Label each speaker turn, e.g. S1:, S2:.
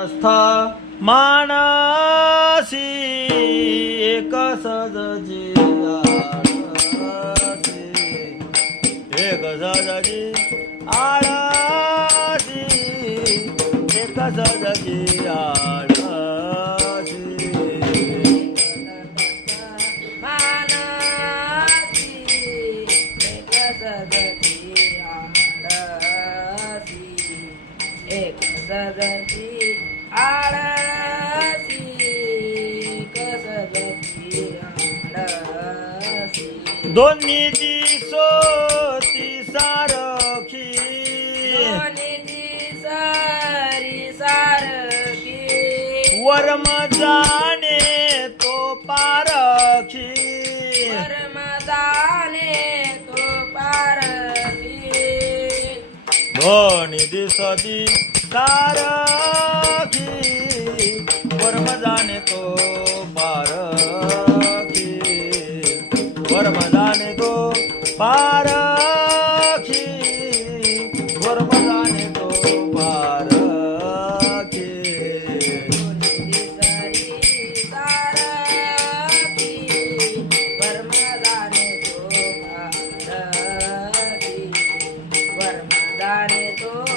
S1: स्थ मानसी एक सजजी आळसी एक सजजी आळसी
S2: मानसी। एक सदती आळसी एक सदती आळसी कस गती आळसी
S1: दोन्हीची सोती सारखी.
S2: दोन्हीची सारी सारखी.
S1: वर्म जाणे तो पारखी.
S2: वर्म जाणे तो पारखी.
S1: दोन्ही दिसती सारखी. वर्म जाणे तो पारखी वर्म जाणे तो पारखी वर्म जाणे तो पारखी
S2: तो